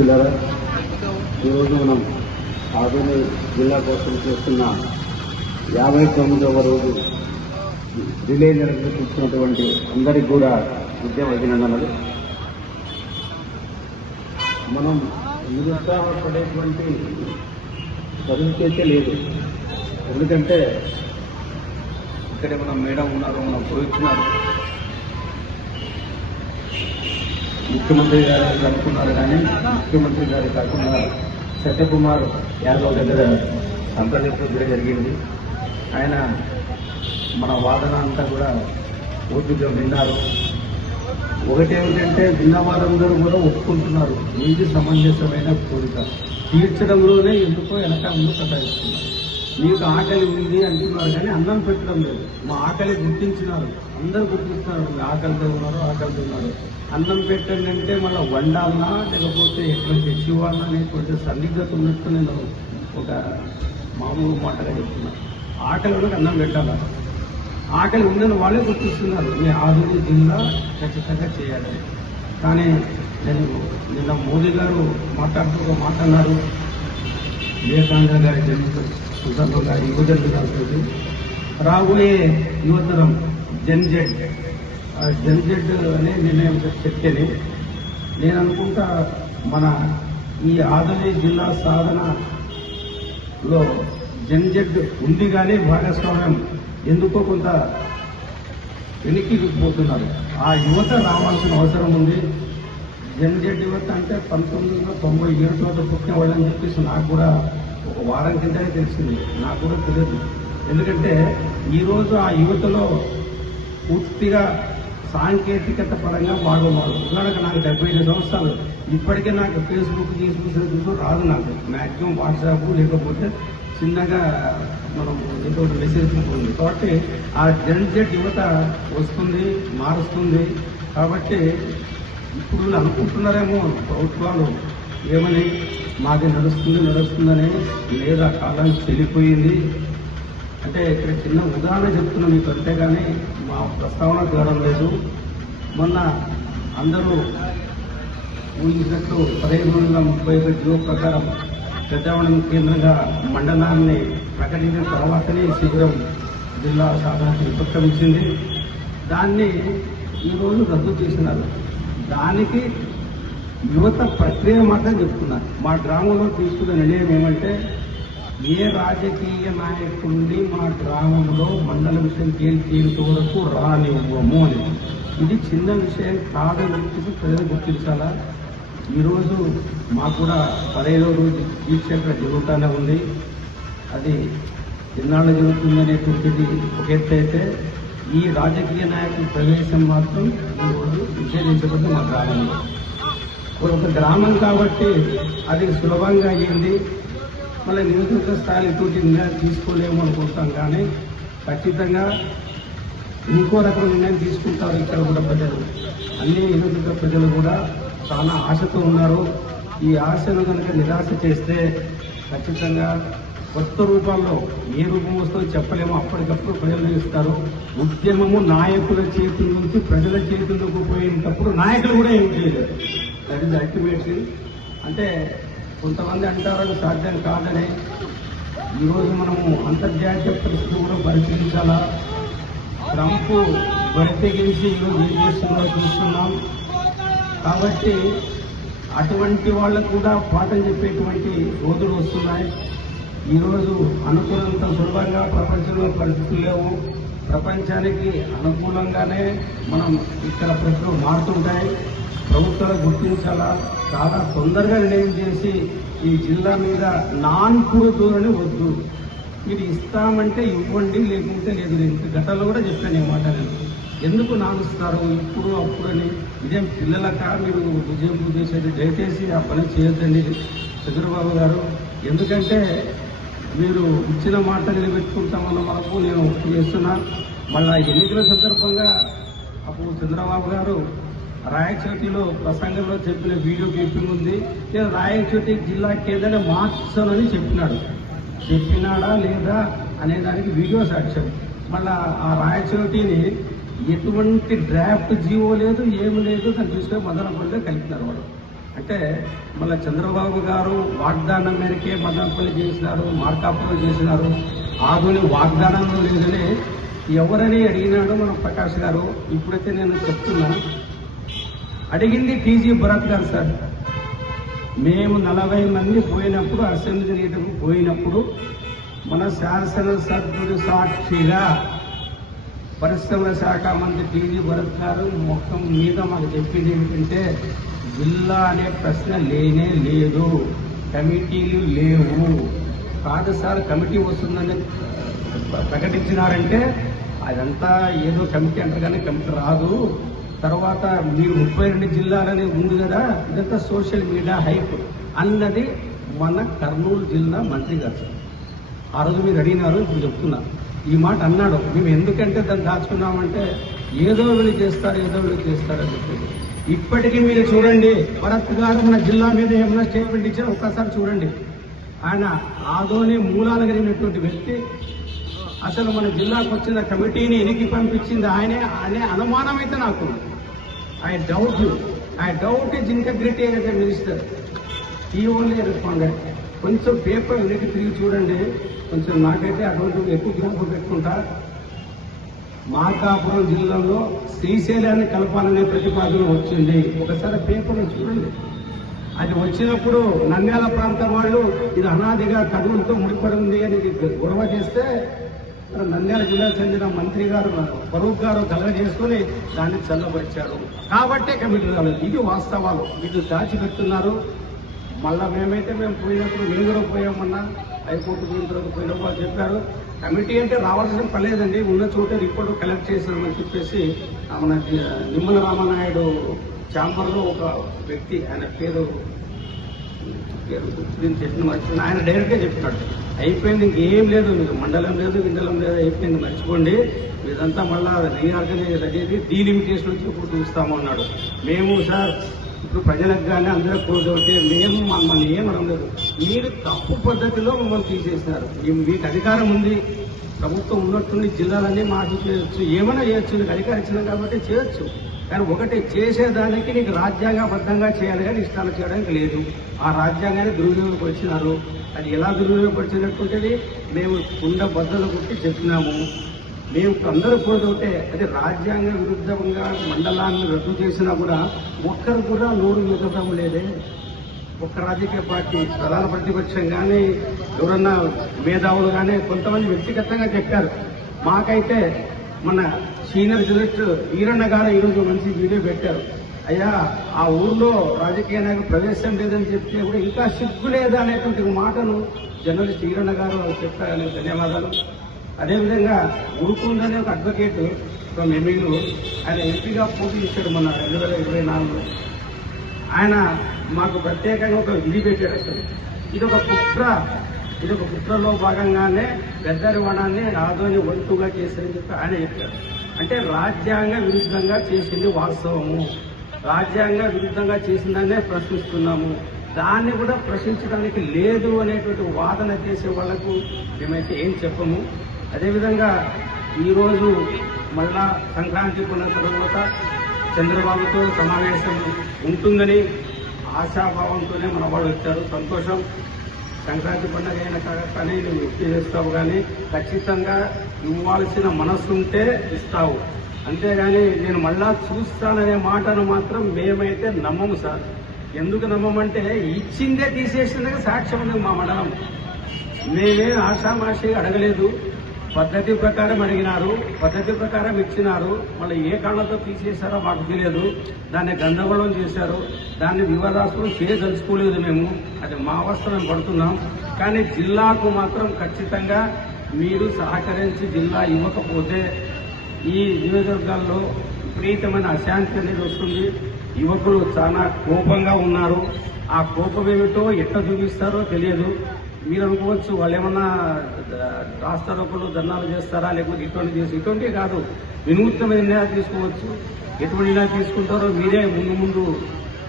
మిత్రులారా, ఈరోజు మనం ఆదోని జిల్లా కోసం చేస్తున్న 59వ రోజు రిలే నిర్వహించినటువంటి అందరికీ కూడా ఉద్యమ అభినందనలు. మనం నిరుత్సాహపడేటువంటి పరిస్థితి లేదు. ఎందుకంటే ఇక్కడే మనం మేడం ఉన్నారు, మనం పోయిస్తున్నారు, ముఖ్యమంత్రి గారు అనుకున్నారు. కానీ ముఖ్యమంత్రి గారు కాకుండా సత్యకుమార్ యాదవ్ దగ్గర సంప్రదించడం జరిగింది. ఆయన మన వాదన అంతా కూడా ఓపికగా విన్నారు. ఒకటేమిటంటే విన్న వారందరూ కూడా ఒప్పుకుంటున్నారు, నీది సమంజసమైన కోరిక తీర్చడంలోనే ఎందుకో వెనక ముందు కథిస్తున్నారు. మీకు ఆకలి ఉంది అంటున్నారు కానీ అన్నం పెట్టడం లేదు. మా ఆకలి గుర్తించినారు, అందరూ గుర్తిస్తున్నారు. ఆకలితో ఉన్నారు. అన్నం పెట్టండి అంటే మళ్ళీ వండాలన్నా లేకపోతే ఎక్కడ తెచ్చివ్వాలన్నా అనేటువంటి సన్నిగ్ధత ఉన్నట్టు నేను ఒక మామూలు మాటగా చెప్తున్నాను. ఆకలి వాళ్ళకి అన్నం పెట్టాలా, ఆకలి ఉందని వాళ్ళే గుర్తిస్తున్నారు. మీ ఆధునిక జిల్లా ఖచ్చితంగా చేయాలి. కానీ నేను నిన్న మోదీ గారు మాట్లాడుతూ ఒక మాట అన్నారు, వివేకానంద గారి సందర్భంగా యువజనులు కాకపోతే రాబోయే యువతరం జెన్జెడ్ అనే నిర్ణయం చెప్తేనే నేను అనుకుంటా మన ఈ ఆదోని జిల్లా సాధనలో జెన్జెడ్ ఉంది. కానీ భాగస్వామ్యం ఎందుకో కొంత వెనక్కి పోతున్నారు. ఆ యువత రావాల్సిన అవసరం ఉంది. జెన్జెడ్ యువత అంటే 1997లో పుట్టిన వాళ్ళని చెప్పేసి నాకు కూడా ఒక వారం కిందనే తెలిసింది. నాకు కూడా తెలియదు. ఎందుకంటే ఈరోజు ఆ యువతలో పూర్తిగా సాంకేతికత పరంగా బాగున్నారు. ఉదాహరణకు నాకు 75 సంవత్సరాలు. ఇప్పటికే నాకు ఫేస్బుక్ చూసి రాదు. నాకు మ్యాక్సిమం వాట్సాప్ లేకపోతే చిన్నగా మనం ఏదో మెసేజ్ ఉంది. కాబట్టి ఆ జెన్జెడ్ యువత వస్తుంది, మారుస్తుంది. కాబట్టి ఇప్పుడు అనుకుంటున్నారేమో ప్రభుత్వాలు ఏమని మాది నడుస్తుందని, లేదా కాలానికి చెల్లిపోయింది అంటే ఇక్కడ చిన్న ఉదాహరణ చెప్తున్నాం మీకు. అంతేగాని మా ప్రస్తావన ద్వారా లేదు. మొన్న అందరూ ఊహించినట్లు 1531 జీవో ప్రకారం పెద్దవడం కేంద్రంగా మండలాన్ని ప్రకటించిన తర్వాతనే శీఘ్రం జిల్లా సాధనకు ఉపక్రమించింది. దాన్ని ఈరోజు రద్దు చేసినారు. దానికి యువత ప్రక్రియ మాత్రం చెప్తున్నారు. మా గ్రామంలో తీసుకున్న నిర్ణయం ఏమంటే, ఏ రాజకీయ నాయకుడిని మా గ్రామంలో మండల విషయం తేలింత వరకు రానివ్వము అని. ఇది చిన్న విషయం కాదని చెప్పేసి ప్రజలు గుర్తించాలా. ఈరోజు మాకు కూడా 15వ రోజు దీక్ష జరుగుతూనే ఉంది. అది ఎన్నాళ్ళు జరుగుతుందనేటువంటిది ఒక ఎత్తు అయితే, ఈ రాజకీయ నాయకుల ప్రవేశం మాత్రం ఈరోజు నిషేధించబడ్డ మా గ్రామంలో. ఒక గ్రామం కాబట్టి అది సులభంగా అయ్యింది. మళ్ళీ నియోజకవర్గ స్థాయిలో ఎటువంటి నిర్ణయం తీసుకోలేము అనుకుంటాం. కానీ ఖచ్చితంగా ఇంకో రకం నిర్ణయం తీసుకుంటారు ఇక్కడ కూడా ప్రజలు. అన్ని నియోజకవర్గ ప్రజలు కూడా చాలా ఆశతో ఉన్నారు. ఈ ఆశను కనుక నిరాశ చేస్తే ఖచ్చితంగా కొత్త రూపాల్లో ఏ రూపం వస్తుందో చెప్పలేమో. అప్పటికప్పుడు ప్రజలు ఇస్తారు. ఉద్యమము నాయకుల చేతుల నుంచి ప్రజల చేతుల్లోకి పోయినప్పుడు నాయకులు కూడా ఏం చేయలేరు. That is ultimately. అంటే కొంతమంది అంటారు సాధ్యం కాదని. ఈరోజు మనము అంతర్జాతీయ పరిస్థితి కూడా పరిశీలించాలా. ట్రంప్ బరితెగించి ఈరోజు ఏం చేస్తున్నారో చూస్తున్నాం. కాబట్టి అటువంటి వాళ్ళకు కూడా పాఠం చెప్పేటువంటి రోజులు వస్తున్నాయి. ఈరోజు అనుకూలంత సులభంగా ప్రపంచంలో పరిస్థితులు లేవు. ప్రపంచానికి అనుకూలంగానే మనం ఇక్కడ ప్రజలు మారుతుంటాయి. ప్రభుత్వాలు గుర్తించాలా. చాలా తొందరగా నిర్ణయం చేసి ఈ జిల్లా మీద నాన్పుడు ధోరణి వద్దు. మీరు ఇస్తామంటే ఇవ్వండి, లేకుంటే లేదు. నేను గతంలో కూడా చెప్పాను ఈ మాట. నేను ఎందుకు నానుస్తారు ఇప్పుడు అప్పుడని? ఇదేం పిల్లలక మీరు విజయం చేసేది? దయచేసి ఆ పని చేయొద్దండి చంద్రబాబు గారు. ఎందుకంటే మీరు ఇచ్చిన మాట నిలబెట్టుకుంటామన్న వరకు నేను చేస్తున్నా. మళ్ళా ఎన్నికల సందర్భంగా అప్పుడు చంద్రబాబు గారు రాయచోటిలో ప్రసంగంలో చెప్పిన వీడియో క్లిప్పింగ్ ఉంది. నేను రాయచోటి జిల్లా కేంద్రాన్ని మార్చానని చెప్పినాడా లేదా అనే దానికి వీడియో సాక్ష్యం. మళ్ళా ఆ రాయచోటిని ఎటువంటి డ్రాఫ్ట్ జీవో లేదు, ఏమి లేదు, దాన్ని తీసుకొని మదనపల్లిలో కలిపినారు వాళ్ళు. అంటే మళ్ళీ చంద్రబాబు గారు వాగ్దానం మేరకే మదనపల్లి చేసినారు, మార్కాపురం చేసినారు. ఆధునిక వాగ్దానంలో లేదని ఎవరని అడిగినాడు మన ప్రకాష్ గారు. ఇప్పుడైతే నేను చెప్తున్నా, అడిగింది టీజీ భరత్ గారు సార్. మేము 40 మంది పోయినప్పుడు, అసెంబ్లీ మీటింగ్ పోయినప్పుడు మన శాసనసభ్యుడు సాక్షిగా పరిశ్రమల శాఖ మంత్రి టీజీ భరత్ గారు మొత్తం మీద మాకు చెప్పింది ఏమిటంటే, జిల్లా అనే ప్రశ్న లేనే లేదు, కమిటీలు లేవు. కాదు సార్, కమిటీ వస్తుందని ప్రకటించినారంటే అదంతా ఏదో కమిటీ అంటారు కానీ కమిటీ రాదు. తర్వాత మీరు 32 జిల్లాలని ఉంది కదా, ఇదంతా సోషల్ మీడియా హైప్ అన్నది మన కర్నూలు జిల్లా మంత్రి గారు. ఆ రోజు మీరు అడిగినారు, ఇప్పుడు చెప్తున్నా. ఈ మాట అన్నాడు. మేము ఎందుకంటే దాన్ని దాచుకున్నామంటే ఏదో వీళ్ళు చేస్తారు అని చెప్పేసి. ఇప్పటికీ మీరు చూడండి, భరత్ గారు మన జిల్లా మీద ఏమైనా స్టేట్మెంట్ ఇచ్చారు ఒక్కసారి చూడండి. ఆయన ఆదోని మూలాలు కలిగినటువంటి వ్యక్తి. అసలు మన జిల్లాకు వచ్చిన కమిటీని ఎనికి పంపించింది ఆయనే అనే అనుమానం అయితే నాకు. I doubt his integrity as a minister. ఈ ఓన్లీ రెస్పాండెడ్. కొంచెం పేపర్ వెనక్కి తిరిగి చూడండి. కొంచెం నాకైతే అటువంటి ఎక్కువ జ్ఞాపకం పెట్టుకుంటా. మార్కాపురం జిల్లాలో శ్రీశైలాన్ని కలపాలనే ప్రతిపాదన వచ్చింది. ఒకసారి పేపర్ని చూడండి. అది వచ్చినప్పుడు నంద్యాల ప్రాంతం వాళ్ళు ఇది అనాదిగా కర్నూలుతో ముడిపడి ఉంది అని గొడవ చేస్తే నంద్యాల జిల్లాకు చెందిన మంత్రి గారు ఫరూక్ గారు కలగజేసుకుని దాన్ని చల్లబరిచారు. కాబట్టే కమిటీ రాలేదు. ఇది వాస్తవాలు. ఇది దాచిపెడుతున్నారు. మళ్ళా మేము పోయినప్పుడు మేము కూడా పోయామన్నా, హైకోర్టు పోయిన తర్వాత పోయినప్పుడు వాళ్ళు చెప్పారు, కమిటీ అంటే రావాల్సిన పర్లేదండి, ఉన్న చోట రిపోర్టు కలెక్ట్ చేసినామని చెప్పేసి. మన నిమ్మల రామనాయుడు ఛాంబర్లో ఒక వ్యక్తి, ఆయన పేరు చెప్పిన మర్చిపోయింది, ఆయన డైరెక్ట్గా చెప్తున్నాడు, అయిపోయింది, ఇంకేం లేదు, మీకు మండలం లేదు, గిండలం లేదు, అయిపోయింది, మర్చిపోండి, ఇదంతా మళ్ళా రీఆర్గనైజ్ అనేది డీలిమిటేషన్ వచ్చి ఇప్పుడు చూస్తాము అన్నాడు. మేము సార్ ఇప్పుడు ప్రజలకు కానీ అందరూ కోరుకుంటే మేము మమ్మల్ని ఏమడం లేదు, మీరు తప్పు పద్ధతిలో మమ్మల్ని తీసేసినారు. మీకు అధికారం ఉంది, ప్రభుత్వం ఉన్నట్టుండి జిల్లాలన్నీ మార్పు చేయొచ్చు, ఏమైనా చేయొచ్చు, నీకు అధికారం ఇచ్చినాం కాబట్టి చేయొచ్చు. కానీ ఒకటి చేసేదానికి నీకు రాజ్యాంగబద్ధంగా చేయాలి కానీ ఇష్టాలు చేయడానికి లేదు. ఆ రాజ్యాంగాన్ని దుర్వినియోగపరిచినారు. అది ఎలా దుర్వినియోగపరిచినట్టుంటేది మేము కుండ బద్దలు కొట్టి చెప్పినాము. మేము అందరూ కోరుకుంటే అది రాజ్యాంగ విరుద్ధంగా మండలాన్ని రద్దు చేసినా కూడా ఒక్కరు కూడా నోరు మెదపడం లేదే. ఒక్క రాజకీయ పార్టీ ప్రధాన ప్రతిపక్షం కానీ ఎవరన్నా మేధావులు కానీ కొంతమంది వ్యక్తిగతంగా చెప్పారు. మాకైతే మన సీనియర్ జర్నలిస్ట్ ఈరన్న గారు ఈరోజు మంచి వీడియో పెట్టారు. అయ్యా ఆ ఊర్లో రాజకీయ నాయకులు ప్రవేశం లేదని చెప్తే కూడా ఇంకా సిగ్గు లేదా అనేటువంటి మాటను జర్నలిస్ట్ ఈరన్న గారు చెప్పారని ధన్యవాదాలు. అదేవిధంగా గురుకుందనే ఒక అడ్వకేట్ ఫ్రమ్ ఎమ్మెల్యే, ఆయన ఎంపీగా పోటీ ఇచ్చాడు మన 2024లో. ఆయన మాకు ప్రత్యేకంగా ఒక విధి పెట్టాడు. అసలు ఇదొక కుట్రలో భాగంగానే పెద్దరివాణాన్ని ఆదోని వంతుగా చేశారని చెప్పి ఆయన చెప్పారు. అంటే రాజ్యాంగ విరుద్ధంగా చేసింది వాస్తవము, రాజ్యాంగ విరుద్ధంగా చేసిందనే ప్రశ్నిస్తున్నాము. దాన్ని కూడా ప్రశ్నించడానికి లేదు అనేటువంటి వాదన చేసే వాళ్లకు మేమైతే ఏం చెప్పము. అదేవిధంగా ఈరోజు మళ్ళా సంక్రాంతి పండుగ తర్వాత చంద్రబాబుతో సమావేశం ఉంటుందని ఆశాభావంతోనే మన వాళ్ళు వచ్చారు. సంతోషం. సంక్రాంతి పండుగ అయిన కానీ నువ్వు ఇచ్చి చేస్తావు, కానీ ఖచ్చితంగా ఇవ్వాల్సిన మనస్సు ఉంటే ఇస్తావు. అంతేగాని నేను మళ్ళా చూస్తాననే మాటను మాత్రం మేమైతే నమ్మము సార్. ఎందుకు నమ్మమంటే ఇచ్చిందే తీసేసిందే సాక్ష్యం ఉంది మా మండలం. మేమేం ఆషామాషి అడగలేదు, పద్ధతి ప్రకారం అడిగినారు, పద్ధతి ప్రకారం ఇచ్చినారు. మళ్ళీ ఏ కారణంతో తీసేశారో మాకు తెలియదు. దాన్ని గందరగోళం చేశారు, దాన్ని వివాదాస్పదం చేయదలుచుకోలేదు మేము. అది మా అవస్థ మేము పడుతున్నాం. కానీ జిల్లాకు మాత్రం ఖచ్చితంగా మీరు సహకరించి జిల్లా ఇవ్వకపోతే ఈ నియోజకవర్గాల్లో విపరీతమైన అశాంతి అనేది వస్తుంది. యువకులు చాలా కోపంగా ఉన్నారు. ఆ కోపం ఏమిటో ఎట్లా చూపిస్తారో తెలియదు. మీరు అనుకోవచ్చు వాళ్ళు ఏమన్నా రాష్ట్రాలు ధర్నాలు చేస్తారా, లేకపోతే ఇటువంటివి కాదు, వినూత్నమైన నిర్ణయాలు తీసుకోవచ్చు. ఎటువంటి నిర్ణయాలు తీసుకుంటారో మీరే ముందు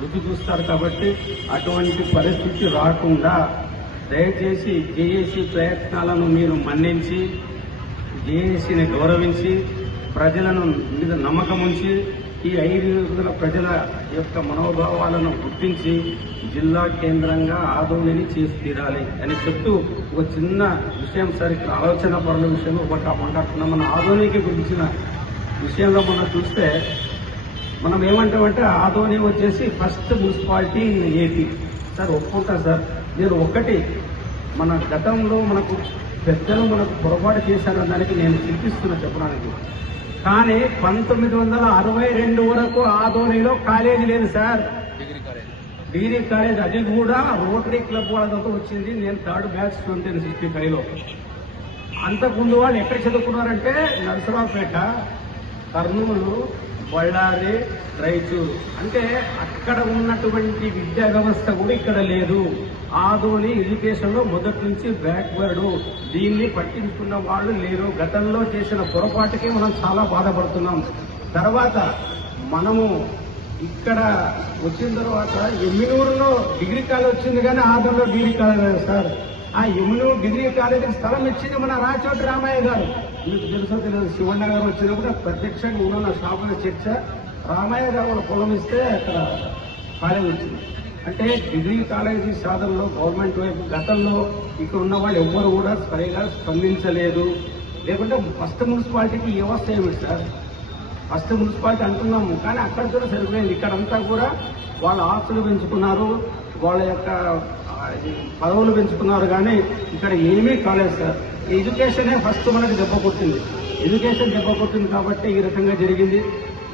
రుచి చూస్తారు. కాబట్టి అటువంటి పరిస్థితి రాకుండా దయచేసి జేఏసీ ప్రయత్నాలను మీరు మన్నించి, జేఏసీని గౌరవించి, ప్రజలను మీద నమ్మకం ఉంచి ఈ 5 రోజుల ప్రజల యొక్క మనోభావాలను గుర్తించి జిల్లా కేంద్రంగా ఆదోనిని చేసి తీరాలి అని చెప్తూ ఒక చిన్న విషయం సార్, ఇక్కడ ఆలోచన పరుల విషయంలో ఒకటి మాట్లాడుతున్నాం. మన ఆదోనికి గురించిన విషయంలో మనం చూస్తే మనం ఏమంటామంటే ఆదోని వచ్చేసి ఫస్ట్ మున్సిపాలిటీ ఏపీ సార్. ఒప్పుకుంటా సార్. నేను ఒకటి మన గతంలో మనకు పెద్దలు మనకు పొరపాటు చేశారన్న దానికి నేను చింతిస్తున్నా చెప్పడానికి. కానీ 1962 వరకు ఆదోనిలో కాలేజీ లేదు సార్, డిగ్రీ కాలేజ్. అది కూడా రోటరీ క్లబ్ వాళ్ళతో వచ్చింది. నేను 3rd బ్యాచ్ 1965లో. అంతకుముందు వాళ్ళు ఎక్కడ చదువుకున్నారంటే నరసరావుపేట, కర్నూలు, బళ్ళారి, రాయచూరు. అంటే అక్కడ ఉన్నటువంటి విద్యా వ్యవస్థ కూడా ఇక్కడ లేదు. ఆదోని ఎడ్యుకేషన్ లో మొదటి నుంచి బ్యాక్వర్డ్. దీన్ని పట్టించుకున్న వాళ్ళు లేరు. గతంలో చేసిన పొరపాటుకి మనం చాలా బాధపడుతున్నాం. తర్వాత మనము ఇక్కడ వచ్చిన తర్వాత ఎమ్మినూరులో డిగ్రీ కాలేజ్ వచ్చింది, కానీ ఆదోనిలో డిగ్రీ కాలేజ్ లేదు సార్. ఆ ఎమ్మినూరు డిగ్రీ కాలేజీకి స్థలం ఇచ్చింది మన రాచోటి రామయ్య గారు. మీకు తెలుసో తెలియదు, శివಣ್ణ గారు వచ్చినప్పుడు ప్రత్యక్షంగా ఉన్న షాపుల చర్చ, రామయ్య గారు వాళ్ళ పొలం ఇస్తే అక్కడ కాలేజ్ వచ్చింది. అంటే డిగ్రీ కాలేజీ సాధనలో గవర్నమెంట్ వైపు గతంలో ఇక్కడ ఉన్న వాళ్ళు ఎవ్వరు కూడా సరిగా స్పందించలేదు. లేకుంటే ఫస్ట్ మున్సిపాలిటీకి వ్యవస్థ ఏమిటి సార్? ఫస్ట్ మున్సిపాలిటీ అంటున్నాము, కానీ అక్కడ కూడా సరిపోయింది. ఇక్కడంతా కూడా వాళ్ళ ఆస్తులు పెంచుకున్నారు, వాళ్ళ యొక్క పదవులు పెంచుకున్నారు, కానీ ఇక్కడ ఏమీ కాలేదు సార్. ఎడ్యుకేషనే ఫస్ట్ మనకి దెబ్బ కొట్టింది. ఎడ్యుకేషన్ దెబ్బ కొట్టింది కాబట్టి ఈ రకంగా జరిగింది.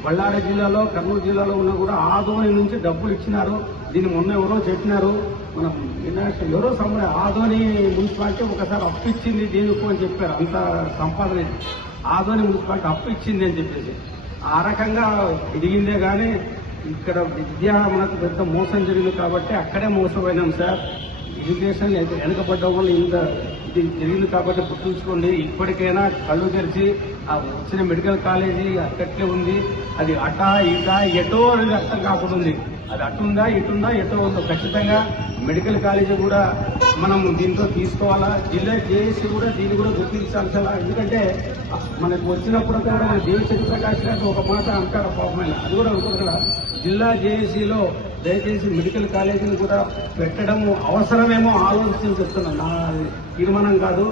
బళ్ళారి జిల్లాలో, కర్నూలు జిల్లాలో ఉన్న కూడా ఆదోని నుంచి డబ్బులు ఇచ్చినారు. దీన్ని మొన్న ఎవరో చెప్పినారు, మన ఎవరో ఆదోని మున్సిపాలిటీ ఒకసారి అప్పు ఇచ్చింది దీనికి అని చెప్పారు. అంత సంపాదన ఆదోని మున్సిపాలిటీ అప్పు ఇచ్చింది అని చెప్పేసి ఆ రకంగా ఎదిగిందే కానీ ఇక్కడ విద్య మనకు పెద్ద మోసం జరిగింది కాబట్టి అక్కడే మోసపోయినాం సార్. ఎడ్యుకేషన్ వెనకబడ్డ వల్ల ఇంత ఇది జరిగింది కాబట్టి గుర్తుంచుకోండి. ఇప్పటికైనా కళ్ళు తెరిచి ఆ వచ్చిన మెడికల్ కాలేజీ అక్కడే ఉంది. అది అటా ఇటా ఎటో అనేది అర్థం కాకుండా ఉంది. అది అటుందా ఇటుందా ఎటో ఉందో. ఖచ్చితంగా మెడికల్ కాలేజీ కూడా మనం దీంతో తీసుకోవాలా. జిల్లా జేఏసీ కూడా దీన్ని కూడా గుర్తించాల్సిన. ఎందుకంటే మనకు వచ్చినప్పుడు కూడా మన దేవిశక్తి ప్రకాష్ గారు ఒక మాట అంటారు పాపమైన, అది కూడా ఉంటుంది కదా. జిల్లా జేఏసీలో దయచేసి మెడికల్ కాలేజీని కూడా పెట్టడం అవసరమేమో ఆలోచించి చెప్తున్నాను. నా తీర్మానం కాదు.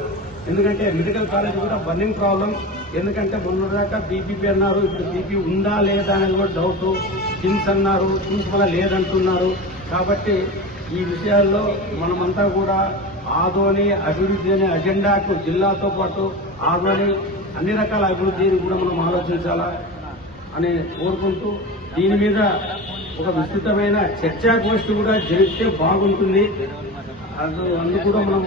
ఎందుకంటే మెడికల్ కాలేజ్ కూడా బర్నింగ్ ప్రాబ్లం. ఎందుకంటే మొన్నదాకా బీపీపీ అన్నారు, ఇప్పుడు బీపీ ఉందా లేదా అనేది కూడా డౌట్. కిమ్స్ అన్నారు, కిమ్స్ వల్ల లేదంటున్నారు. కాబట్టి ఈ విషయాల్లో మనమంతా కూడా ఆదోని అభివృద్ధి అనే అజెండాకు జిల్లాతో పాటు ఆదోని అన్ని రకాల అభివృద్ధిని కూడా మనం ఆలోచించాలా అని కోరుకుంటూ దీని మీద ఒక విస్తృతమైన చర్చాగోష్ఠి కూడా జరిగితే బాగుంటుంది. అందుకు కూడా మనం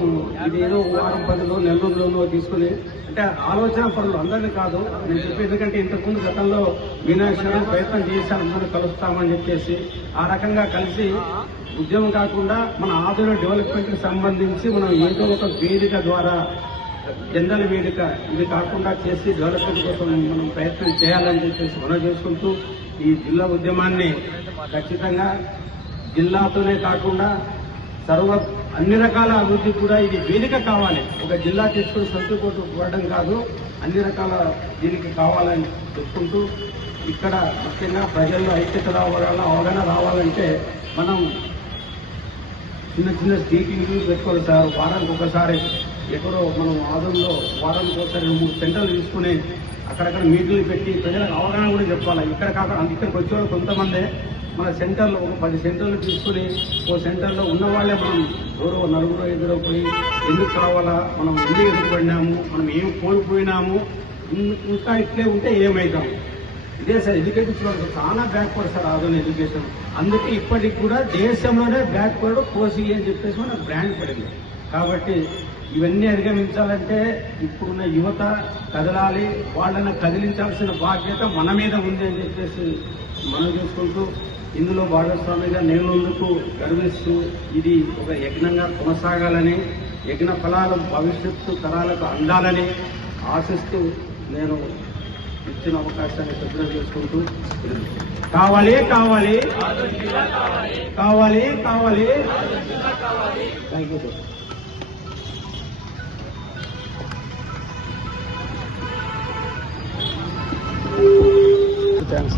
ఇది ఏదో వారం 10 నెల రోజుల్లో తీసుకుని, అంటే ఆలోచన పనులు అందరినీ కాదు నేను చెప్పి. ఎందుకంటే ఇంతకుముందు గతంలో మీనాక్షి ప్రయత్నం చేశాను అందరూ కలుస్తామని చెప్పేసి. ఆ రకంగా కలిసి ఉద్యమం కాకుండా మన ఆదోని డెవలప్మెంట్ కి సంబంధించి మనం ఏదో ఒక వేదిక ద్వారా, జనరల్ వేదిక ఇది కాకుండా చేసి డెవలప్మెంట్ కోసం మనం ప్రయత్నం చేయాలని చెప్పేసి మనం చేసుకుంటూ ఈ జిల్లా ఉద్యమాన్ని ఖచ్చితంగా జిల్లాతోనే కాకుండా అన్ని రకాల అభివృద్ధి కూడా ఇది వేదిక కావాలి. ఒక జిల్లా తీసుకుని సంతోషం పడడం కాదు, అన్ని రకాల దీనికి కావాలని చెప్పుకుంటూ ఇక్కడ ముఖ్యంగా ప్రజల్లో ఐక్యత రావాలన్నా అవగాహన రావాలంటే మనం చిన్న చిన్న మీటింగ్లు పెట్టుకోవాలి సార్. వారానికి ఒకసారి ఎక్కడో మనం ఆదంలో వారానికి ఒకసారి 2-3 సెంటర్లు తీసుకుని అక్కడక్కడ మీటింగ్లు పెట్టి ప్రజలకు అవగాహన కూడా చెప్పాలి. ఇక్కడ కాకుండా ఇక్కడికి వచ్చేవాళ్ళు కొంతమందే మన సెంటర్లో ఒక 10 సెంటర్లు తీసుకుని ఓ సెంటర్లో ఉన్న వాళ్ళే మనం ఎవరో 4-5 పోయి ఎందుకు కావాలా, మనం ఎందుకు ఎదురుపడినాము, మనం ఏం కోల్పోయినాము, ఇంకా ఇట్లే ఉంటే ఏమవుతాము. ఇదే సార్ ఎడ్యుకేషన్ చాలా బ్యాక్వర్డ్ సార్ ఆదోని ఎడ్యుకేషన్. అందుకే ఇప్పటికి కూడా దేశంలోనే బ్యాక్వర్డ్ కోసి అని చెప్పేసి మనకు బ్రాండ్ పడింది. కాబట్టి ఇవన్నీ అధిగమించాలంటే ఇప్పుడున్న యువత కదలాలి, వాళ్ళని కదిలించాల్సిన బాధ్యత మన మీద ఉంది అని చెప్పేసి మనం చేసుకుంటూ ఇందులో భాగస్వామిగా నేనున్నందుకు గర్విస్తూ ఇది ఒక యజ్ఞంగా కొనసాగాలని, యజ్ఞ ఫలాలు భవిష్యత్తు తరాలకు అందాలని ఆశిస్తూ నేను ఇచ్చిన అవకాశాన్ని సద్వినియోగం చేసుకుంటూ కావాలి కావాలి కావాలి కావాలి. Thank you sir. థ్యాంక్స్.